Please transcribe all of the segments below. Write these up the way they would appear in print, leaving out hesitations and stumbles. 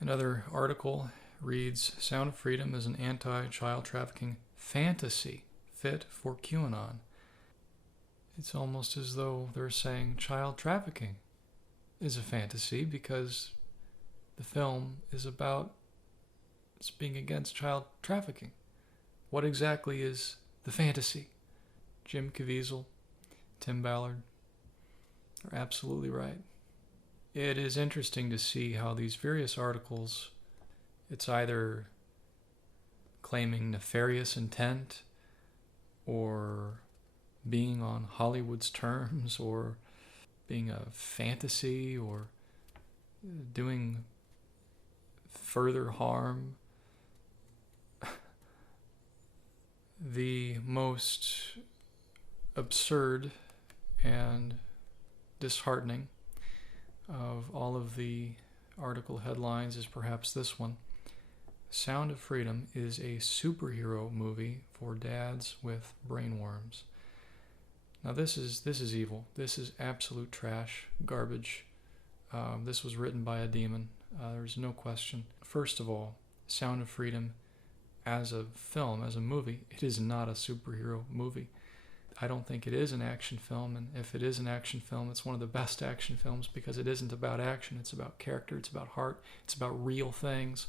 Another article reads, Sound of Freedom is an anti-child trafficking fantasy fit for QAnon. It's almost as though they're saying child trafficking is a fantasy because the film is about being against child trafficking. What exactly is the fantasy? Jim Caviezel, Tim Ballard are absolutely right. It is interesting to see how these various articles, it's either claiming nefarious intent or being on Hollywood's terms or being a fantasy or doing further harm. The most absurd and disheartening of all of the article headlines is perhaps this one. Sound of Freedom is a superhero movie for dads with brainworms. Now this is evil. This is absolute trash, garbage. This was written by a demon. There's no question. First of all, Sound of Freedom as a film, as a movie, it is not a superhero movie. I don't think it is an action film, and if it is an action film, it's one of the best action films because it isn't about action. It's about character, it's about heart, it's about real things.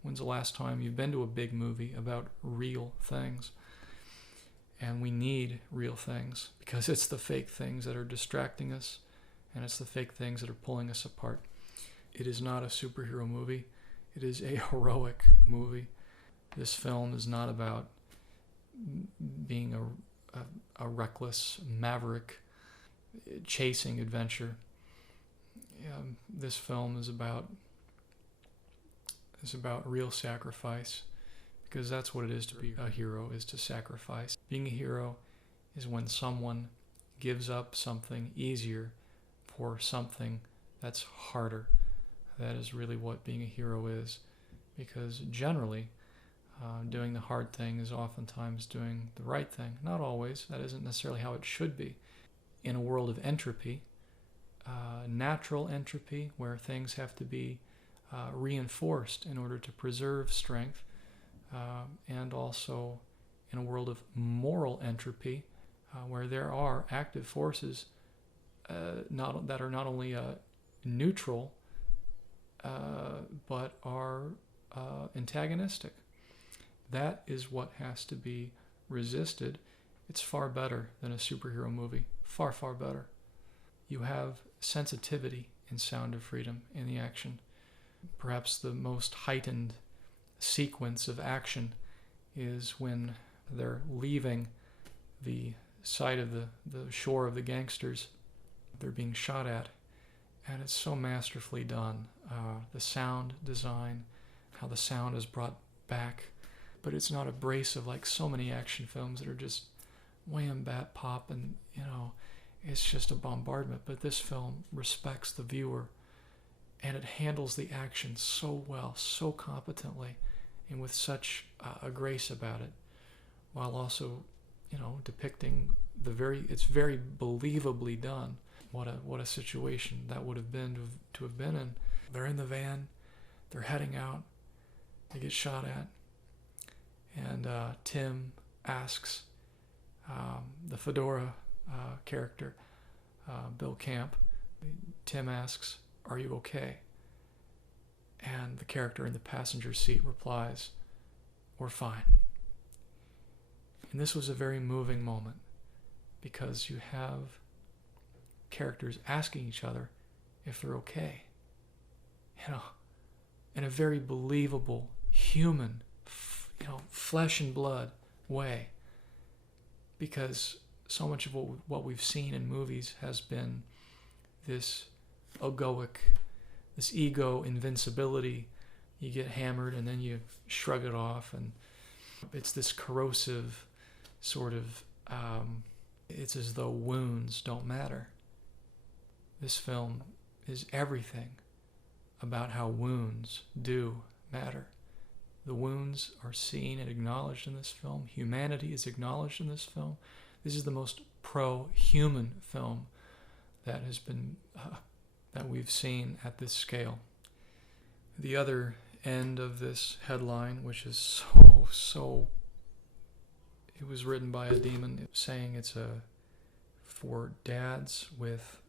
When's the last time you've been to a big movie about real things? And we need real things because it's the fake things that are distracting us, and it's the fake things that are pulling us apart. It is not a superhero movie. It is a heroic movie. This film is not about being a reckless maverick chasing adventure. This film is about real sacrifice, because that's what it is to be a hero, is to sacrifice. Being a hero is when someone gives up something easier for something that's harder. That is really what being a hero is, because generally doing the hard thing is oftentimes doing the right thing. Not always. That isn't necessarily how it should be. In a world of entropy, natural entropy, where things have to be reinforced in order to preserve strength, and also in a world of moral entropy, where there are active forces that are not only neutral, but are antagonistic. That is what has to be resisted. It's far better than a superhero movie. Far, far better. You have sensitivity in Sound of Freedom in the action. Perhaps the most heightened sequence of action is when they're leaving the side of the shore of the gangsters. They're being shot at, and it's so masterfully done. The sound design, how the sound is brought back, but it's not abrasive like so many action films that are just wham, bat, pop, and it's just a bombardment. But this film respects the viewer, and it handles the action so well, so competently, and with such a grace about it, while also, depicting it's very believably done. What a situation that would have been to have been in. They're in the van, they're heading out, they get shot at, and Tim asks the fedora character, Bill Camp. Tim asks, "Are you okay?" And the character in the passenger seat replies, "We're fine." And this was a very moving moment, because you have characters asking each other if they're okay, in a very believable, human, flesh and blood way, because so much of what we've seen in movies has been this egoic, this ego invincibility. You get hammered and then you shrug it off, and it's this corrosive sort of, it's as though wounds don't matter. This film is everything about how wounds do matter. The wounds are seen and acknowledged in this film. Humanity is acknowledged in this film. This is the most pro-human film that has been that we've seen at this scale. The other end of this headline, which is so, it was written by a demon saying it's for dads with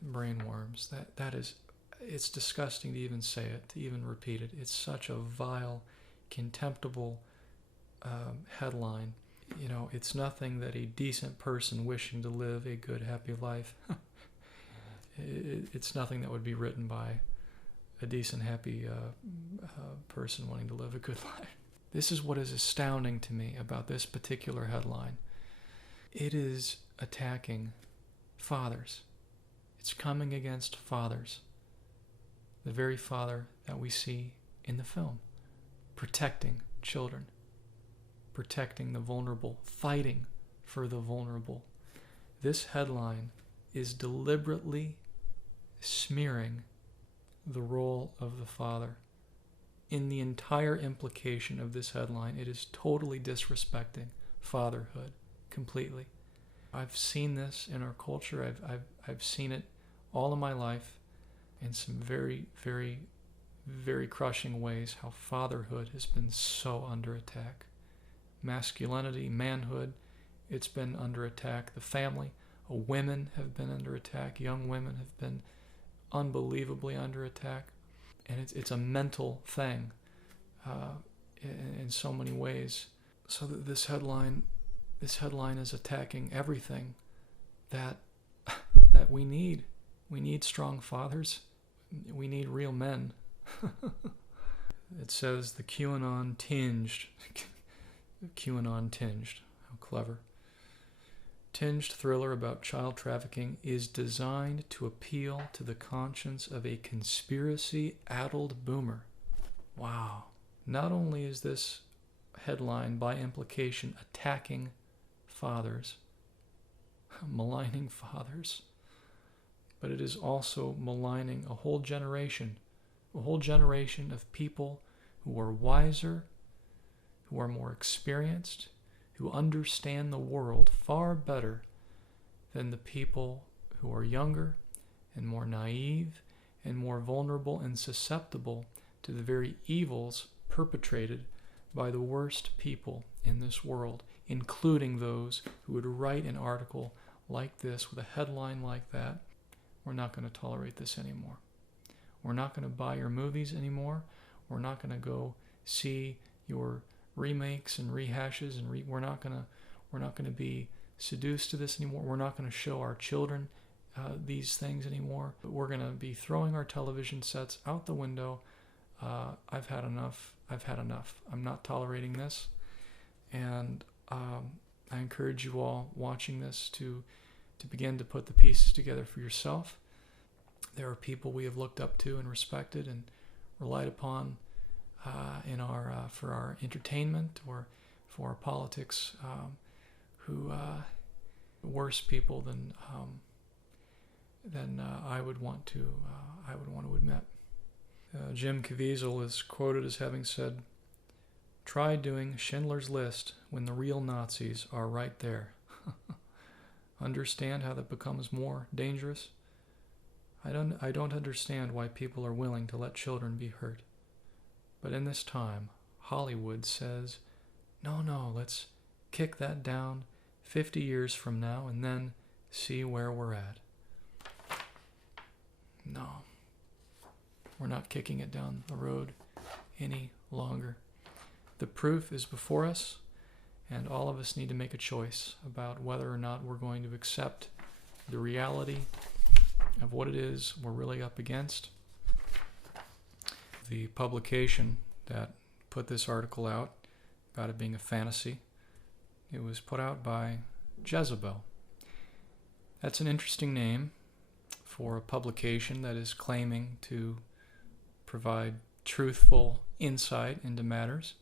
brain worms. That is, it's disgusting to even say it, to even repeat it. It's such a vile, contemptible headline. You know, it's nothing that a decent person wishing to live a good, happy life, it's nothing that would be written by a decent, happy person wanting to live a good life. This is what is astounding to me about this particular headline. It is attacking fathers. It's coming against fathers. The very father that we see in the film. Protecting children. Protecting the vulnerable. Fighting for the vulnerable. This headline is deliberately smearing the role of the father. In the entire implication of this headline, it is totally disrespecting fatherhood completely. I've seen this in our culture. I've seen it all of my life in some very, very, very crushing ways, how fatherhood has been so under attack. Masculinity, manhood, it's been under attack. The family, women have been under attack. Young women have been unbelievably under attack. And it's a mental thing in so many ways. So that this headline is attacking everything that we need. We need strong fathers. We need real men. It says the QAnon tinged. How clever. Tinged thriller about child trafficking is designed to appeal to the conscience of a conspiracy-addled boomer. Wow. Not only is this headline, by implication, attacking fathers, maligning fathers, but it is also maligning a whole generation of people who are wiser, who are more experienced, who understand the world far better than the people who are younger and more naive and more vulnerable and susceptible to the very evils perpetrated by the worst people in this world, including those who would write an article like this with a headline like that. We're not going to tolerate this anymore. We're not going to buy your movies anymore. We're not going to go see your remakes and rehashes, and we're not going to be seduced to this anymore. We're not going to show our children these things anymore. But we're going to be throwing our television sets out the window. I've had enough. I'm not tolerating this. And I encourage you all watching this to begin to put the pieces together for yourself. There are people we have looked up to and respected and relied upon for our entertainment or for our politics, who worse people than I would want to admit. Jim Caviezel is quoted as having said, "Try doing Schindler's List when the real Nazis are right there." Understand how that becomes more dangerous? I don't understand why people are willing to let children be hurt. But in this time, Hollywood says, no, let's kick that down 50 years from now and then see where we're at. No, we're not kicking it down the road any longer. The proof is before us, and all of us need to make a choice about whether or not we're going to accept the reality of what it is we're really up against. The publication that put this article out about it being a fantasy, it was put out by Jezebel. That's an interesting name for a publication that is claiming to provide truthful insight into matters.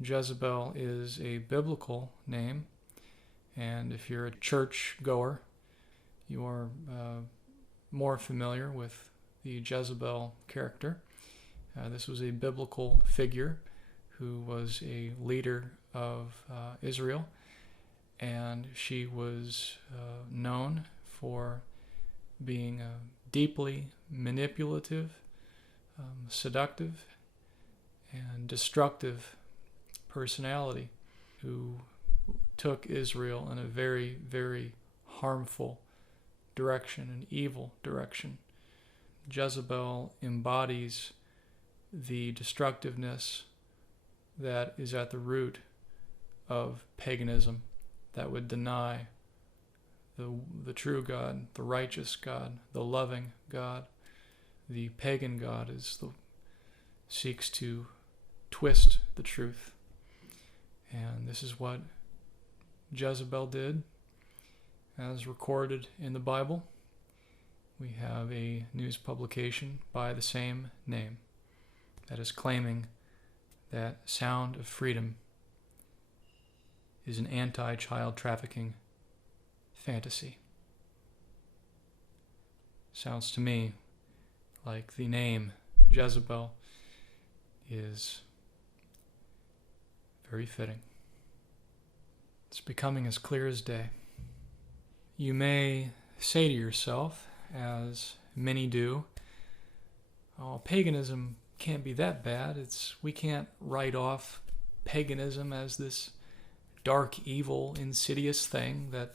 Jezebel is a biblical name, and if you're a church goer, you are more familiar with the Jezebel character. This was a biblical figure who was a leader of Israel, and she was known for being deeply manipulative, seductive and destructive personality who took Israel in a very, very harmful direction, an evil direction. Jezebel embodies the destructiveness that is at the root of paganism, that would deny the true God, the righteous God, the loving God. The pagan God seeks to twist the truth. And this is what Jezebel did, as recorded in the Bible. We have a news publication by the same name that is claiming that Sound of Freedom is an anti-child trafficking fantasy. Sounds to me like the name Jezebel is very fitting. It's becoming as clear as day. You may say to yourself, as many do, oh, paganism can't be that bad. We can't write off paganism as this dark, evil, insidious thing that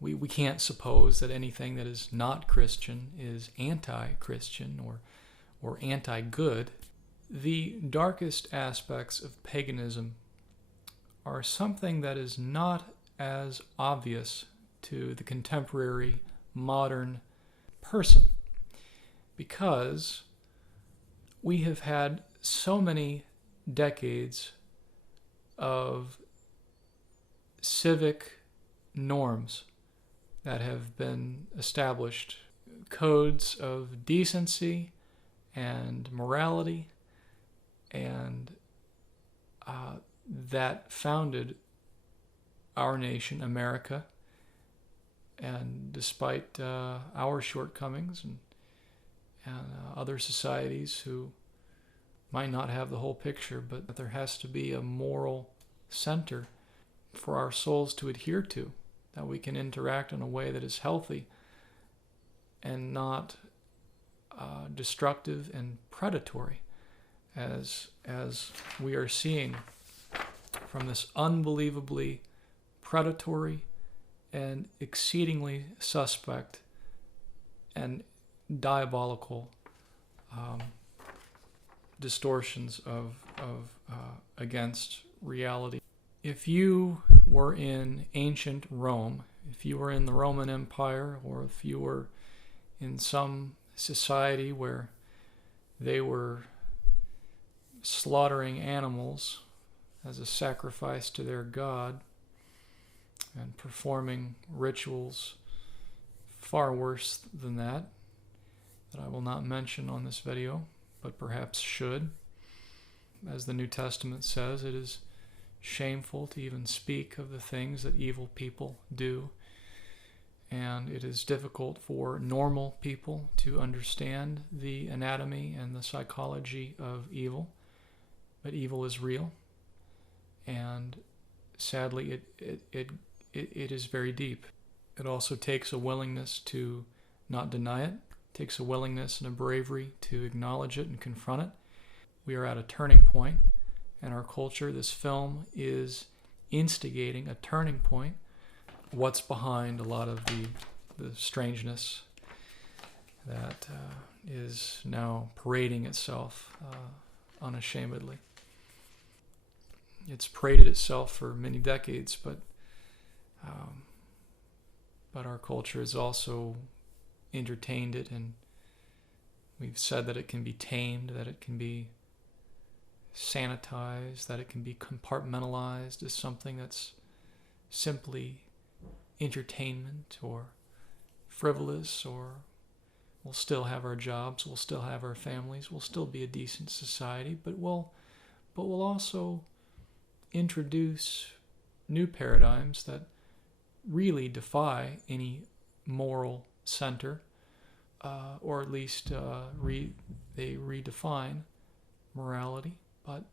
we can't suppose that anything that is not Christian is anti-Christian or anti-good. The darkest aspects of paganism are something that is not as obvious to the contemporary modern person, because we have had so many decades of civic norms that have been established, codes of decency and morality, and that founded our nation, America. And despite our shortcomings and other societies who might not have the whole picture, but there has to be a moral center for our souls to adhere to, that we can interact in a way that is healthy and not destructive and predatory, as we are seeing from this unbelievably predatory and exceedingly suspect and diabolical distortions of against reality. If you were in ancient Rome, if you were in the Roman Empire, or if you were in some society where they were slaughtering animals as a sacrifice to their god and performing rituals far worse than that I will not mention on this video, but perhaps should. As the New Testament says, it is shameful to even speak of the things that evil people do, and it is difficult for normal people to understand the anatomy and the psychology of evil. But evil is real, and sadly it is very deep. It also takes a willingness to not deny it. It takes a willingness and a bravery to acknowledge it and confront it. We are at a turning point in our culture. This film is instigating a turning point. What's behind a lot of the strangeness that is now parading itself unashamedly. It's paraded itself for many decades, but our culture has also entertained it, and we've said that it can be tamed, that it can be sanitized, that it can be compartmentalized as something that's simply entertainment or frivolous, or we'll still have our jobs, we'll still have our families, we'll still be a decent society, but we'll also introduce new paradigms that really defy any moral center, or at least they redefine morality. But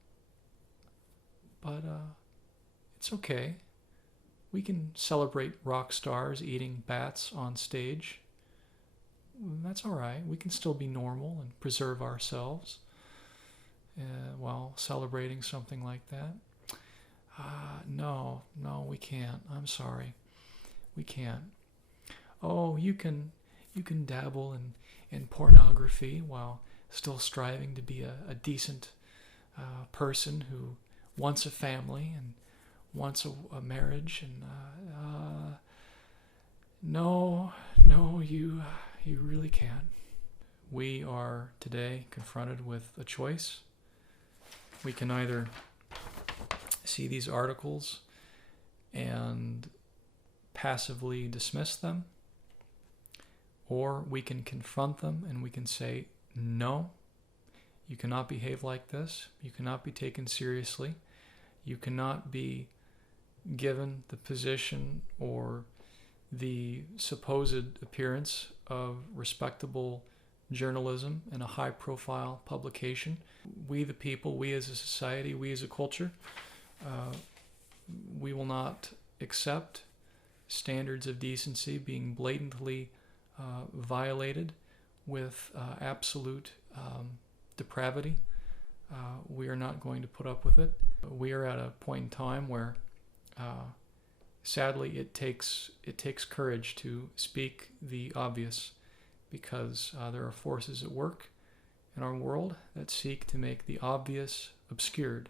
it's okay. We can celebrate rock stars eating bats on stage. that's all right. We can still be normal and preserve ourselves while celebrating something like that. No, we can't. I'm sorry. We can't. Oh, you can dabble in pornography while still striving to be a decent person who wants a family and wants a marriage. And no, you really can't. We are today confronted with a choice. We can either see these articles and passively dismiss them, or we can confront them and we can say, no, you cannot behave like this. You cannot be taken seriously. You cannot be given the position or the supposed appearance of respectable journalism in a high-profile publication. We the people, we as a society, we as a culture, we will not accept standards of decency being blatantly violated with absolute depravity. We are not going to put up with it. We are at a point in time where sadly it takes courage to speak the obvious, because there are forces at work in our world that seek to make the obvious obscured,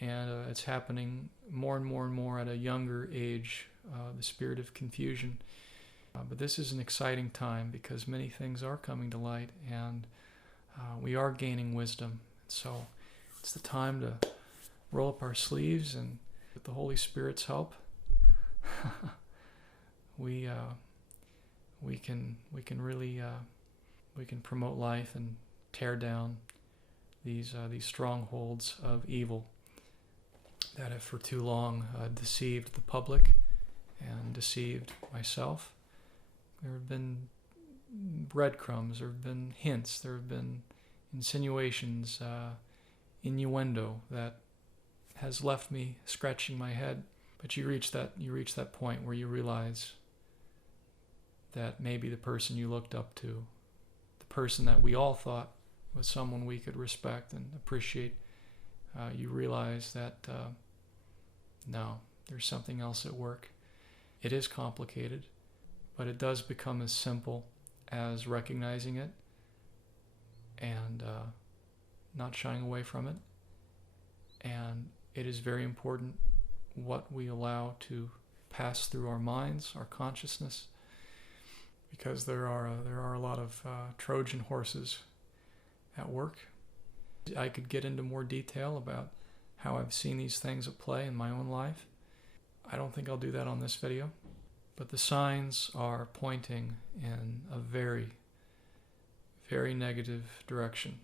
and it's happening more and more at a younger age, the spirit of confusion. But this is an exciting time because many things are coming to light, and we are gaining wisdom. So it's the time to roll up our sleeves, and with the Holy Spirit's help, we can really we can promote life and tear down these strongholds of evil that have for too long deceived the public and deceived myself. There have been breadcrumbs, there have been hints, there have been insinuations, innuendo that has left me scratching my head. But you reach that point where you realize that maybe the person you looked up to, the person that we all thought was someone we could respect and appreciate, you realize that no, there's something else at work. It is complicated, but it does become as simple as recognizing it and not shying away from it. And it is very important what we allow to pass through our minds, our consciousness, because there are a lot of Trojan horses at work. I could get into more detail about how I've seen these things at play in my own life. I don't think I'll do that on this video, but the signs are pointing in a very, very negative direction.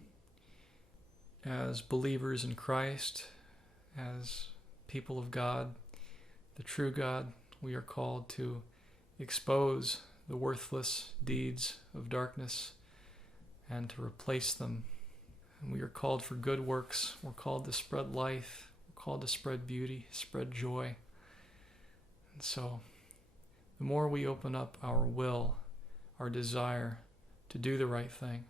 As believers in Christ, as people of God, the true God, we are called to expose the worthless deeds of darkness and to replace them. And we are called for good works. We're called to spread life. We're called to spread beauty, spread joy. And so the more we open up our will, our desire to do the right thing,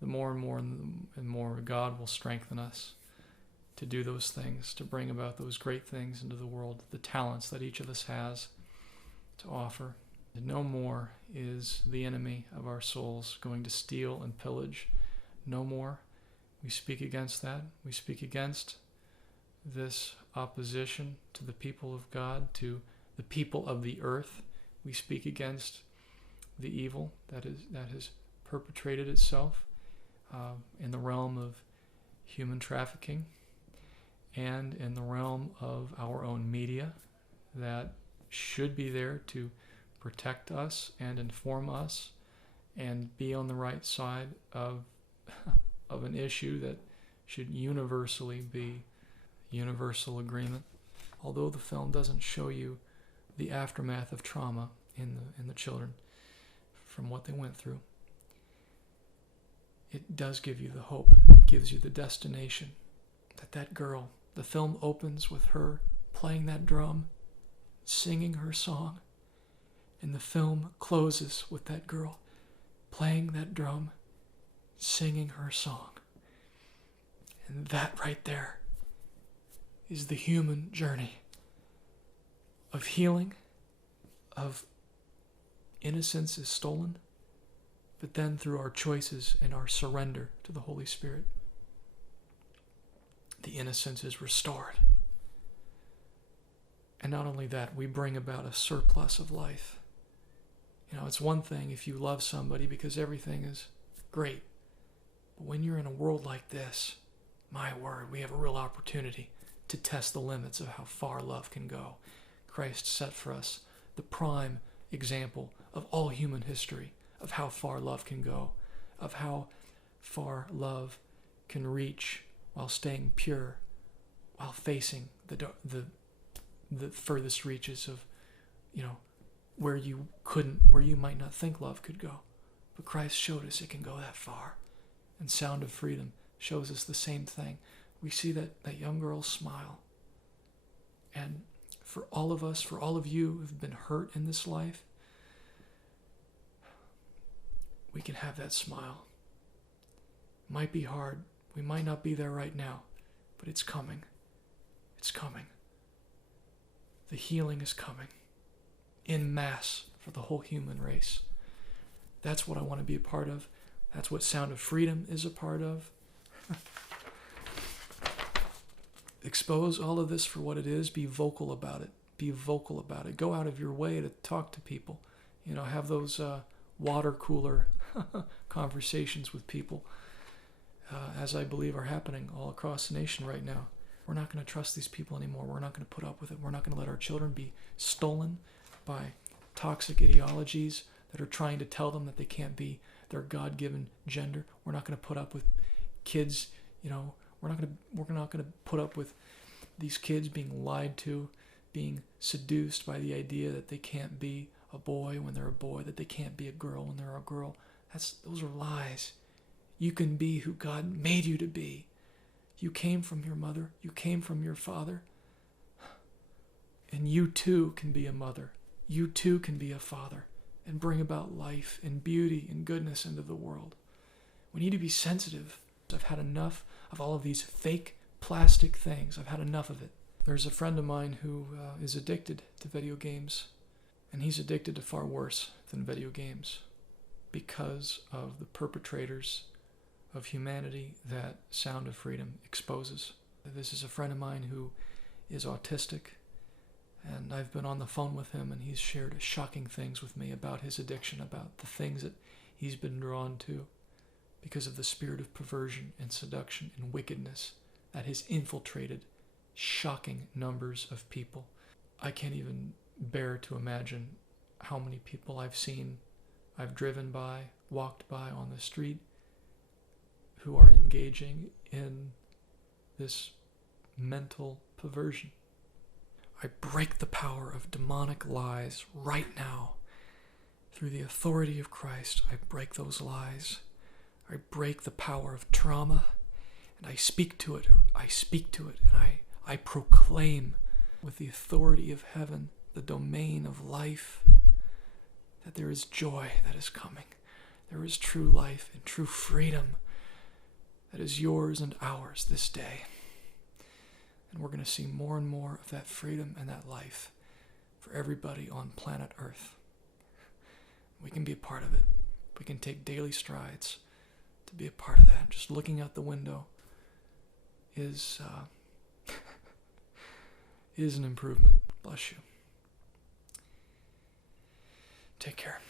the more and more God will strengthen us to do those things, to bring about those great things into the world, the talents that each of us has to offer. No more is the enemy of our souls going to steal and pillage. No more. We speak against that. We speak against this opposition to the people of God, to the people of the earth. We speak against the evil that has perpetrated itself in the realm of human trafficking and in the realm of our own media that should be there to protect us and inform us and be on the right side of an issue that should universally be universal agreement. Although the film doesn't show you the aftermath of trauma in the children from what they went through, it does give you the hope. It gives you the destination that girl, the film opens with her playing that drum, singing her song, and the film closes with that girl playing that drum, singing her song. And that right there is the human journey of healing, of innocence is stolen, but then through our choices and our surrender to the Holy Spirit, the innocence is restored. And not only that, we bring about a surplus of life. You know, it's one thing if you love somebody because everything is great. But when you're in a world like this, my word, we have a real opportunity to test the limits of how far love can go. Christ set for us the prime example of all human history of how far love can go, of how far love can reach while staying pure, while facing the furthest reaches of, where you might not think love could go. But Christ showed us it can go that far. And Sound of Freedom shows us the same thing. We see that young girl's smile. And for all of us, for all of you who've been hurt in this life, we can have that smile. It might be hard. We might not be there right now, but it's coming. It's coming. The healing is coming en masse for the whole human race. That's what I want to be a part of. That's what Sound of Freedom is a part of. Expose all of this for what it is. Be vocal about it. Be vocal about it. Go out of your way to talk to people. Have those water cooler conversations with people, as I believe are happening all across the nation right now. We're not going to trust these people anymore. We're not going to put up with it. We're not going to let our children be stolen by toxic ideologies that are trying to tell them that they can't be their God-given gender. We're not going to put up with kids, we're not going to put up with these kids being lied to, being seduced by the idea that they can't be a boy when they're a boy, that they can't be a girl when they're a girl. Those are lies. You can be who God made you to be. You came from your mother. You came from your father. And you too can be a mother. You too can be a father and bring about life and beauty and goodness into the world. We need to be sensitive. I've had enough of all of these fake plastic things. I've had enough of it. There's a friend of mine who is addicted to video games, and he's addicted to far worse than video games because of the perpetrators of humanity that Sound of Freedom exposes. This is a friend of mine who is autistic, and I've been on the phone with him, and he's shared shocking things with me about his addiction, about the things that he's been drawn to because of the spirit of perversion and seduction and wickedness that has infiltrated shocking numbers of people. I can't even bear to imagine how many people I've driven by, walked by on the street, who are engaging in this mental perversion. I break the power of demonic lies right now. Through the authority of Christ, I break those lies. I break the power of trauma, and I speak to it. And I proclaim with the authority of heaven, the domain of life, that there is joy that is coming. There is true life and true freedom that is yours and ours this day. And we're going to see more and more of that freedom and that life for everybody on planet Earth. We can be a part of it. We can take daily strides to be a part of that. Just looking out the window is an improvement. Bless you. Take care.